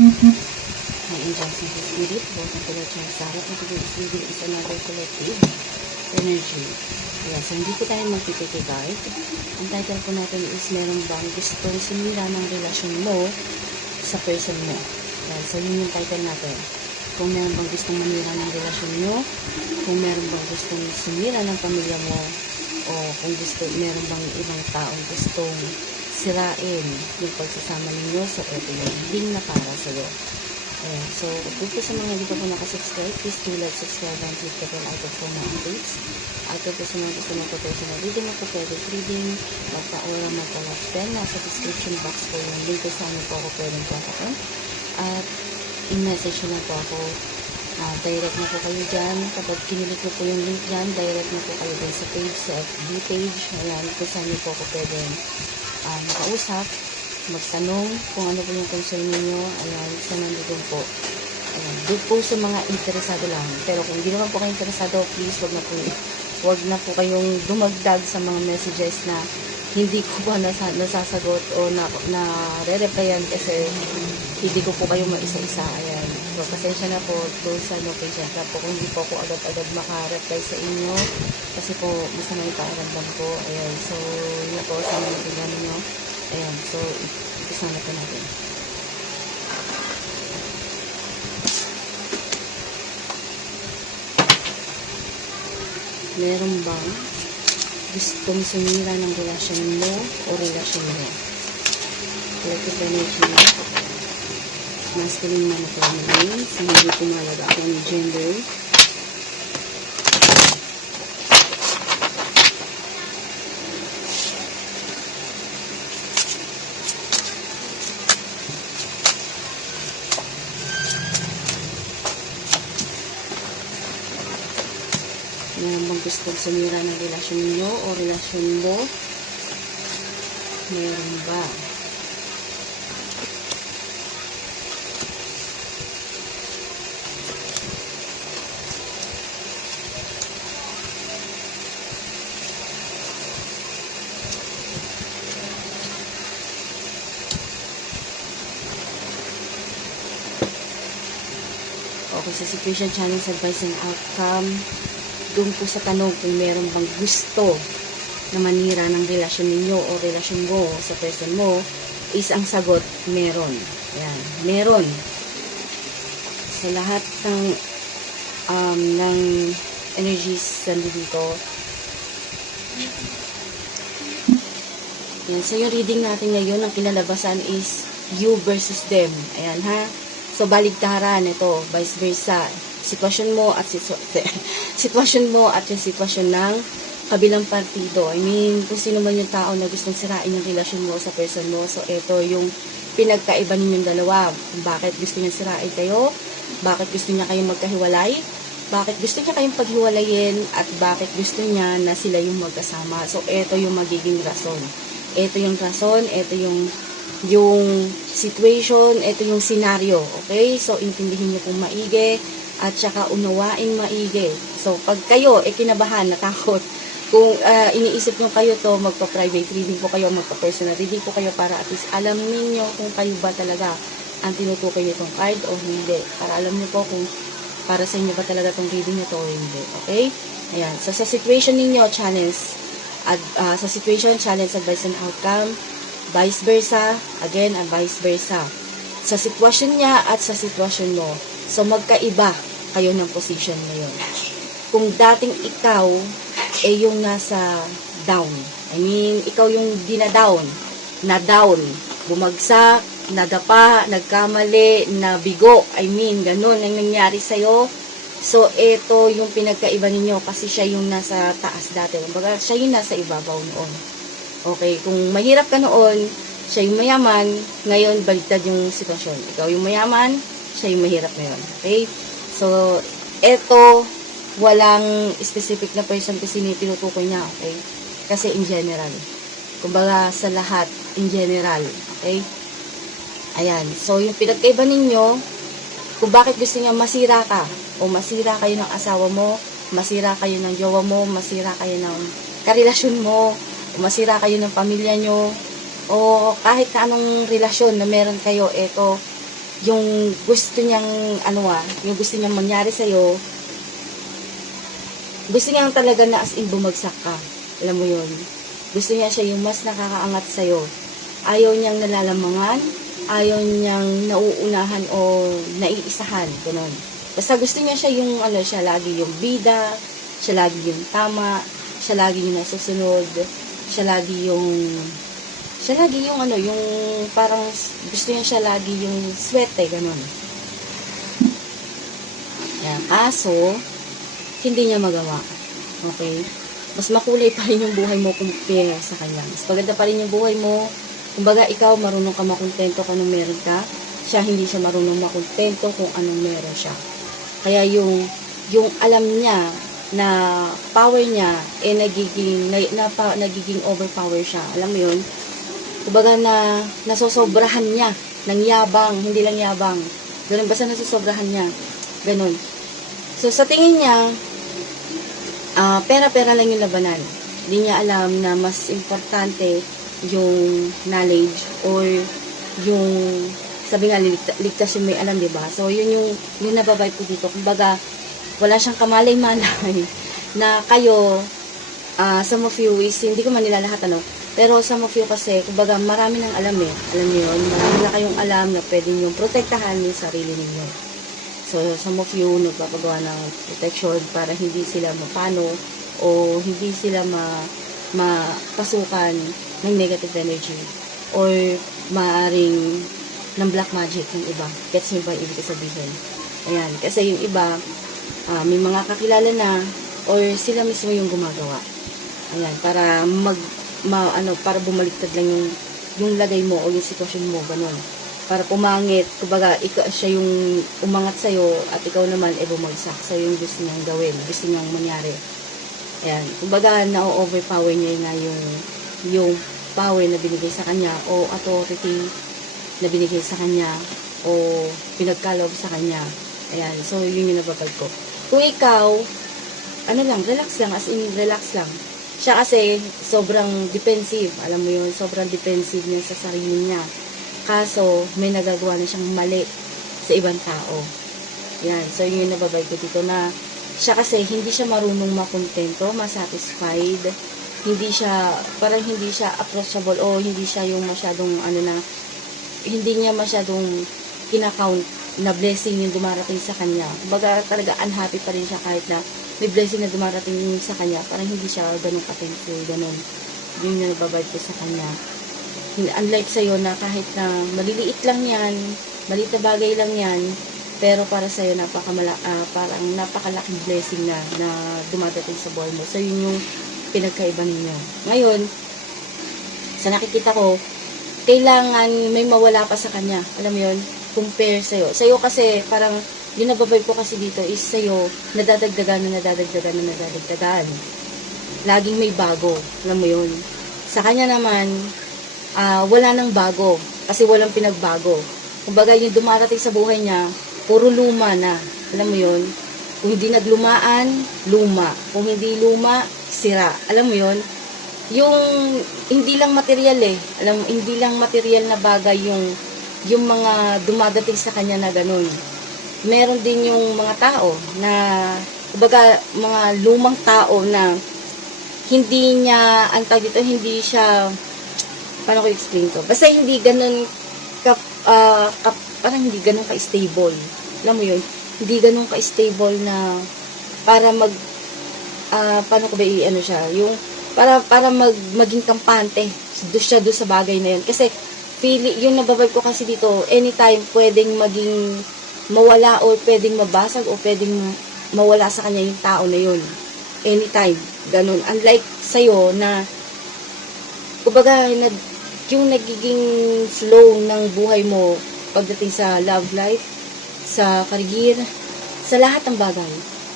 May injustice of spirit, both ng collection sa harap na pag-iisipin is another collective energy. Kaya, so hindi po tayo magpipikigard. Ang title po natin is meron bang gustong sumira ng relasyon mo sa person mo. Kaya, so yun yung title natin. Kung meron bang gustong manira ng relasyon nyo, kung meron bang gustong sumira ng pamilya mo, o kung meron bang ibang taong gustong sirain yung pagsasama ninyo, so ito yung link na para sa'yo. Ayan, so kung po sa mga hindi pa po nakasubscribe, please do like, subscribe, and click the bell icon for more updates. At kung po sa mga gusto mo po personal reading o po private reading, magpa-aura, magpa-love spell, nasa description box po yung link kung saan po ako pwedeng kontakin. At in-message na po ako. Direct na po kayo dyan. Kapag kinilik mo po yung link dyan, direct na po kayo dyan sa page, sa FB page. Ayan, kung saan po ako pwedeng makausap, magtanong kung ano po yung concern ninyo. Ayan, sa nandito po. Ayan, doon po sa mga interesado lang. Pero kung hindi naman po kayo interesado, please, wag na po kayong dumagdag sa mga messages na hindi ko po nasasagot o na-re-replyan kasi hindi ko po kayo maisa-isa. Ayan. So, pasensya na po doon sa location na po kung hindi po ako agad-agad maka-reply sa inyo kasi po masama yung pakiramdam ko. Ayan. So, yun na po sa mga tingnan nyo. Ayan. So, ipisa na po natin. Meron bang gustong sumira ng relasyon mo o relasyon mo? Collective energy, masculine man o feminine, sa hindi pumalaga ako ng gender. Meron bang gustong sumira ng relasyon niyo o relasyon mo? Meron ba? Okay, sa situation, challenge, advice, and outcome, doon po sa tanong kung meron bang gusto na manira ng relasyon ninyo o relasyon mo sa person mo, is ang sagot, meron. Ayan, meron. Sa lahat ng energies nandito. Ayan, so yung reading natin ngayon, ang kinalabasan is you versus them. Ayan ha. So, baligtaran ito, vice versa. Sitwasyon mo at sitwasyon mo at yung sitwasyon ng kabilang partido. I mean, kung sino man yung tao na gustong sirain yung relasyon mo sa person mo. So, ito yung pinagkaiba ninyong dalawa. Bakit gusto niya sirain kayo? Bakit gusto niya kayong magkahiwalay? Bakit gusto niya kayong paghiwalayin? At bakit gusto niya na sila yung magkasama? So, ito yung magiging rason. Ito yung rason, ito yung situation, ito yung scenario. Okay? So, intindihin niyo kung maigi at saka unawain maigi. So, pag kayo, kinabahan, natakot, kung iniisip nyo kayo to, magpa-private reading po kayo, magpa-personal reading po kayo para at least alam niyo kung kayo ba talaga ang tinutukoy nitong card o hindi. Para alam niyo po kung para sa inyo ba talaga itong reading nito o hindi. Okay? Ayan. So, sa situation ninyo, challenge, sa situation, challenge, advice, and outcome, vice versa, again, and vice versa. Sa sitwasyon niya at sa sitwasyon mo. So, magkaiba kayo ng position ngayon. Kung dating ikaw, yung nasa down. I mean, ikaw yung dinadown. Na-down. Bumagsak, nadapa, nagkamali, nabigo. I mean, ganun ang nangyari sa'yo. So, ito yung pinagkaiba ninyo kasi siya yung nasa taas dati. Kumbaga, siya yung nasa ibabaw noon. Okay, kung mahirap ka noon, siya yung mayaman, ngayon baligtad yung sitwasyon. Ikaw yung mayaman, siya yung mahirap ngayon. Okay? So, eto, walang specific na person kasi tinutukoy niya. Okay? Kasi in general. Kumbaga, sa lahat, in general. Okay? Ayan. So, yung pinagkaiba ninyo, kung bakit gusto niya masira ka, o masira kayo ng asawa mo, masira kayo ng jowa mo, masira kayo ng karelasyon mo, masira kayo ng pamilya nyo, o kahit na anong relasyon na meron kayo, eto, yung gusto niyang, yung gusto niyang mangyari sa'yo, gusto niyang talaga na as in bumagsak ka. Alam mo yun. Gusto niya siya yung mas nakakaangat sa'yo. Ayaw niyang nalalamangan, ayaw niyang nauunahan o naiisahan. Ganun. Basta gusto niya siya yung, siya lagi yung bida, siya lagi yung tama, siya lagi yung nasusunod, siya lagi yung yung parang gusto niya siya lagi yung swerte, ganun. Yan. Kaso, hindi niya magawa. Okay? Mas makulay pa rin yung buhay mo compare sa kanya. Mas maganda pa rin yung buhay mo. Kumbaga, ikaw marunong ka makontento kung anong meron ka. Siya hindi siya marunong makontento kung anong meron siya. Kaya yung alam niya na power niya nagiging overpower siya. Alam mo yun? Kumbaga nasosobrahan niya ng yabang, hindi lang yabang. Ganun, basta nasosobrahan niya. Ganun. So, sa tingin niya, pera-pera lang yung labanan. Hindi niya alam na mas importante yung knowledge or yung, sabi nga, ligtas yung may alam, diba? So, yun yung nababibe ko dito. Kumbaga, wala siyang kamalay-malay na kayo, some of you is, hindi ko man nila lahat, pero some of you kasi, kumbaga, marami nang alam eh. Alam niyo yun, marami na kayong alam na pwede nyo protektahan yung sarili ninyo. So, some of you nagpapagawa ng protection para hindi sila mapano o hindi sila mapasukan ng negative energy or maaring ng black magic yung iba. Gets nyo ba ibig sabihin? Ayan. Kasi yung iba, may mga kakilala na or sila mismo yung gumagawa. Ayan. Para para bumaliktad lang yung lagay mo o yung sitwasyon mo. Ganun. Para pumangit, kumbaga, siya yung umangat sa'yo at ikaw naman bumagsak sa yung gusto niyang gawin, gusto niyang mangyari. Ayan, kumbaga, na-overpower niya nga yung power na binigay sa kanya o authority na binigay sa kanya o pinagkaloob sa kanya. Ayan, so yun yung nababag ko. Kung ikaw, relax lang, as in relax lang. Siya kasi, sobrang defensive, alam mo yun, sobrang defensive niya sa sarili niya. Kaso, may nagagawa na siyang mali sa ibang tao. Yan. So, yun yung nababay ko dito na siya kasi hindi siya marunong makontento, masatisfied. Parang hindi siya approachable o hindi siya yung masyadong, hindi niya masyadong kinakount na blessing yung dumarating sa kanya. Kumbaga, talaga unhappy pa rin siya kahit na may blessing na dumarating sa kanya. Parang hindi siya ganun ka-thankful, ganun. Yun yung nababay ko sa kanya. Unlike sa'yo na kahit na maliliit lang yan, maliit na bagay lang yan, pero para sa'yo parang napakalaking blessing na dumadating sa buhay mo. So, yun yung pinagkaiba ninyo. Ngayon, sa nakikita ko, kailangan may mawala pa sa kanya. Alam mo yun? Compare sa'yo. Sa'yo kasi, parang, yung nababay ko kasi dito is sa'yo, nadadagdagan. Laging may bago. Alam mo yun? Sa kanya naman, wala nang bago kasi walang pinagbago. Kumbaga yung dumarating sa buhay niya, puro luma na. Alam mo yun? Kung hindi naglumaan, luma. Kung hindi luma, sira. Alam mo yun? Yung hindi lang material hindi lang material na bagay yung mga dumadating sa kanya na ganun. Meron din yung mga tao na, kumbaga, mga lumang tao na hindi niya, hindi siya, paano ko explain to? Basta hindi ganun parang hindi ganun ka-stable. Alam mo yun? Hindi ganun ka-stable na para paano ko ba siya? Yung para maging kampante siya doon sa bagay na yun. Kasi yung nababibe ko kasi dito, anytime pwedeng maging mawala o pwedeng mabasag o pwedeng mawala sa kanya yung tao na yun. Anytime. Ganun. Unlike sa'yo na kumbaga yung nagiging flow ng buhay mo pagdating sa love life, sa career, sa lahat ng bagay.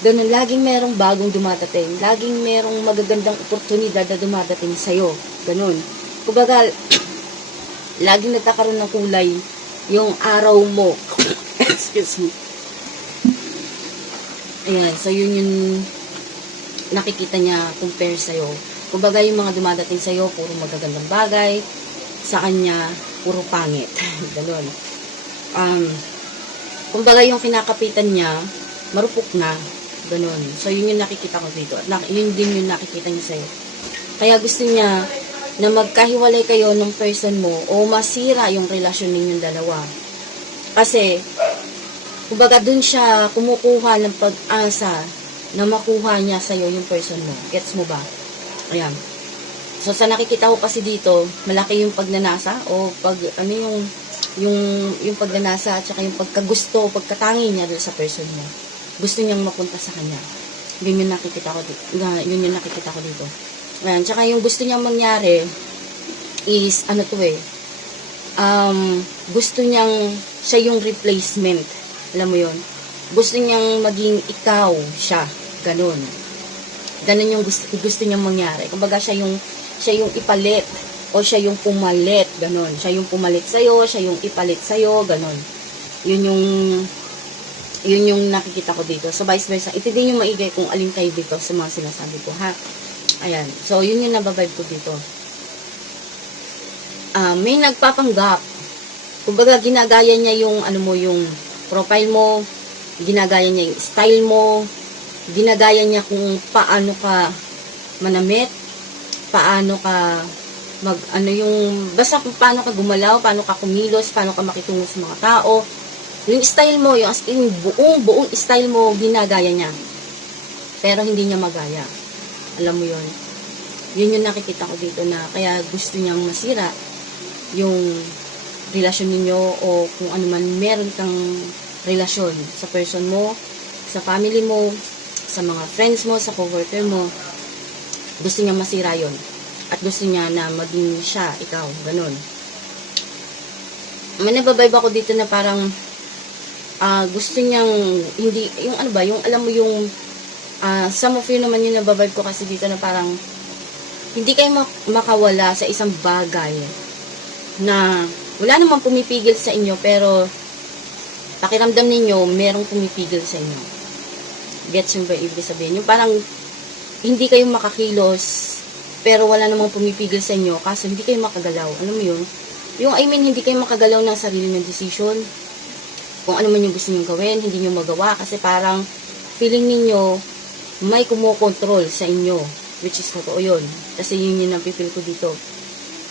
Ganun, laging merong bagong dumadating. Laging merong magagandang oportunidad na dumadating sa'yo. Ganun. Kumbaga, laging nagkakaroon ng kulay yung araw mo. Excuse me. Ayan, so yun yung nakikita niya compare sa'yo. Kumbaga, yung mga dumadating sa'yo, puro magagandang bagay. Sa kanya, puro pangit. Ganun. kumbaga yung kinakapitan niya, marupok na. Ganun. So, yun yung nakikita ko dito. At yun din yung nakikita niya sa'yo. Kaya gusto niya na magkahiwalay kayo ng person mo o masira yung relasyon ninyong dalawa. Kasi, kumbaga dun siya kumukuha ng pag-asa na makuha niya sa'yo yung person mo. Gets mo ba? Ayan. So, sa nakikita ko kasi dito, malaki yung pagnanasa o yung pagnanasa at saka yung pagkagusto, pagkatangi niya doon sa person mo. Gusto niyang mapunta sa kanya. Yun yung nakikita ko dito. Yun yung nakikita ko dito. Ayan. Tsaka yung gusto niyang mangyari is, gusto niyang siya yung replacement. Alam mo yun? Gusto niyang maging ikaw siya. Ganun. Ganun yung gusto niyang mangyari. Kumbaga siya yung ipalit o siya yung pumalit. Ganun. Siya yung pumalit sa'yo, siya yung ipalit sa'yo. Ganun. Yun yung nakikita ko dito. So, vice versa. Ito din yung maigay kung alin kayo dito sa mga sinasabi ko, ha? Ayan. So, yun yung nababibe ko dito. May nagpapanggap. Kumbaga, ginagaya niya yung, yung profile mo, ginagaya niya yung style mo, ginagaya niya kung paano ka manamit, paano ka basta kung paano ka gumalaw, paano ka kumilos, paano ka makitungo sa mga tao. Yung style mo, yung buong style mo, ginagaya niya. Pero hindi niya magaya. Alam mo yun? Yun yung nakikita ko dito na kaya gusto niyang masira yung relasyon ninyo o kung ano man meron kang relasyon sa person mo, sa family mo, sa mga friends mo, sa coworker mo. Gusto niya masira yon at gusto niya na maging siya, ikaw, ganun. May nababibe ako dito na parang gusto niyang hindi, yung yung alam mo yung some of you naman yung nababibe ko kasi dito na parang hindi kayo makawala sa isang bagay na wala namang pumipigil sa inyo pero pakiramdam ninyo merong pumipigil sa inyo. Gets yung ba ibig sabihin? Yung parang hindi kayo makakilos pero wala namang pumipigil sa inyo kasi hindi kayo makagalaw. Alam mo yun? Yung hindi kayo makagalaw ng sarili ng decision. Kung ano man yung gusto nyo gawin, hindi nyo magawa kasi parang feeling ninyo may kumokontrol sa inyo, which is totoo yun. Kasi yun yung napipil ko dito.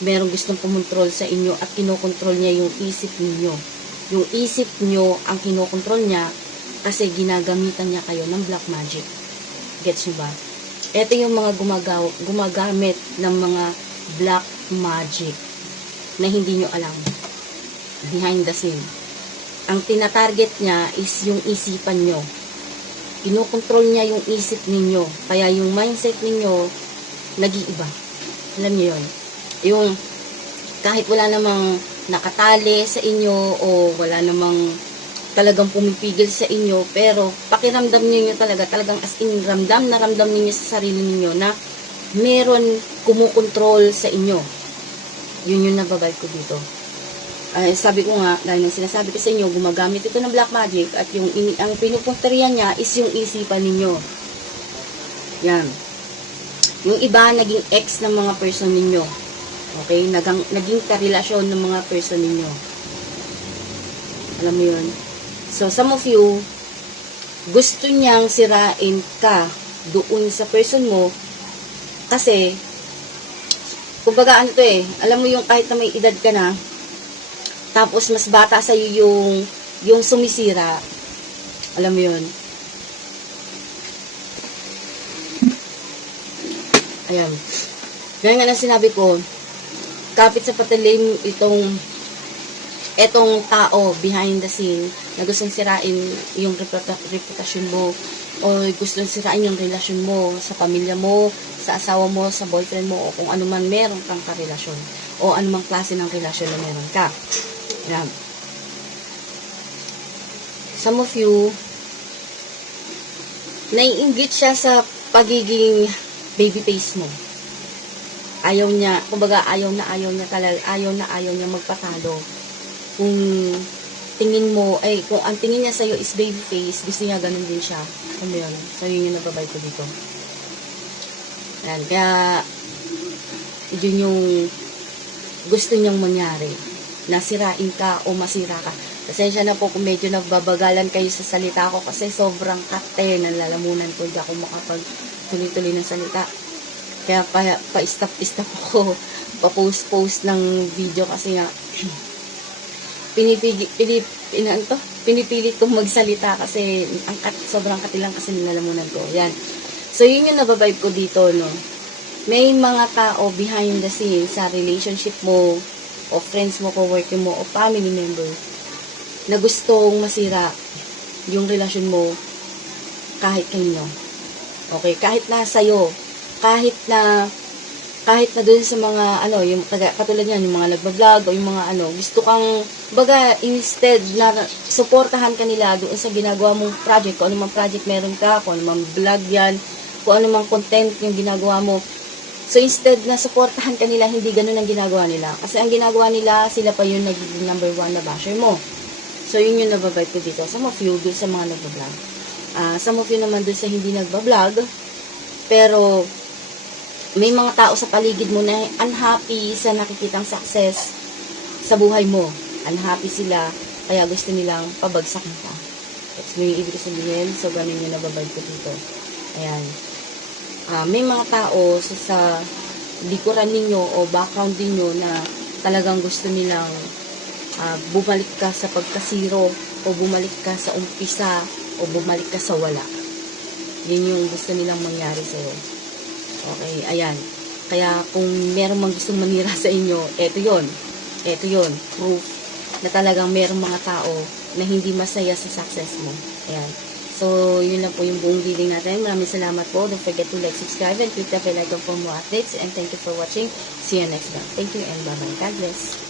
Merong gustong kumontrol sa inyo at kinokontrol niya yung isip ninyo. Yung isip nyo ang kinokontrol niya kasi ginagamitan niya kayo ng black magic. Gets nyo ba? Ito yung mga gumagamit ng mga black magic na hindi nyo alam. Behind the scene. Ang tinatarget niya is yung isipan nyo. Kinokontrol niya yung isip ninyo. Kaya yung mindset ninyo, nag-iiba. Alam niyo yun? Yung kahit wala namang nakatali sa inyo o wala namang talagang pumipigil sa inyo, pero pakiramdam niyo talagang as in ramdam niyo sa sarili niyo na meron kumukontrol sa inyo. Yun yung nababibe ko dito. Sabi ko nga, dahil nang sinasabi ko sa inyo, gumagamit ito ng black magic at ang pinupunteriya niya is yung isipan ninyo. Yan. Yung iba, naging ex ng mga person ninyo. Okay? Naging karelasyon ng mga person ninyo. Alam mo yun? So, some of you, gusto niyang sirain ka doon sa person mo kasi, kumbaga alam mo yung kahit na may edad ka na, tapos mas bata sa iyo yung sumisira. Alam mo 'yun. Ayan. Gaya nga ng sinabi ko, kapit sa patalim etong tao behind the scene na gustong sirain yung reputasyon mo o gustong sirain yung relasyon mo sa pamilya mo, sa asawa mo, sa boyfriend mo o kung ano man meron kang karelasyon o anumang klase ng relasyon na meron ka. Yan. Some of you, naiinggit siya sa pagiging baby face mo. Ayaw niya, kumbaga ayaw niya magpatalo. Kung tingin mo, kung ang tingin niya sa'yo is baby face, gusto niya ganun din siya. Ano yun? So, yun yung nababibe ko dito. Yan. Kaya, yun yung gusto niyang mangyari. Nasirain ka o masira ka. Pasensya na po kung medyo nagbabagalan kayo sa salita ko kasi sobrang kate, nalalamunan ko, hindi ako makapag tuloy-tuloy ng salita. Kaya pa-stop ako, pa-post ng video kasi nga, pinipilit kong magsalita kasi sobrang katilang kasi nilalamunan ko. Yan. So, yun yung nababibe ko dito, no. May mga tao behind the scenes sa relationship mo, o friends mo, co-worker mo, o family member, na gustong masira yung relasyon mo kahit kanino. Okay? Kahit na sa'yo, kahit na dun sa mga, yung katulad yan, yung mga nagbablog, o yung mga gusto kang, baga, instead na suportahan ka nila doon sa ginagawa mong project, kung anumang project meron ka, kung anumang vlog yan, kung anumang content yung ginagawa mo. So, instead na suportahan ka nila, hindi ganun ang ginagawa nila. Kasi ang ginagawa nila, sila pa yung nagiging number 1 na basher mo. So, yun yung nababibe ko dito. Some of you, dun sa mga nagbablog. Some of you naman dun sa hindi nagbablog, pero may mga tao sa paligid mo na unhappy sa nakikitang success sa buhay mo. Unhappy sila, kaya gusto nilang pabagsakin ka. That's mo yung ibig sabihin. So, ganun yung nababibe ko dito. Ayan. May mga tao sa likuran ninyo o background ninyo na talagang gusto nilang bumalik ka sa pagkasiro o bumalik ka sa umpisa o bumalik ka sa wala. Yun yung gusto nilang mangyari sa'yo. Okay, ayan. Kaya kung meron mang gustong manira sa inyo, eto yun. Eto yun. Proof na talagang meron mga tao na hindi masaya sa success mo. Ayan. So, yun lang po yung buong reading natin. Maraming salamat po. Don't forget to like, subscribe, and click the bell icon for more updates. And thank you for watching. See you next time. Thank you and bye-bye. God bless.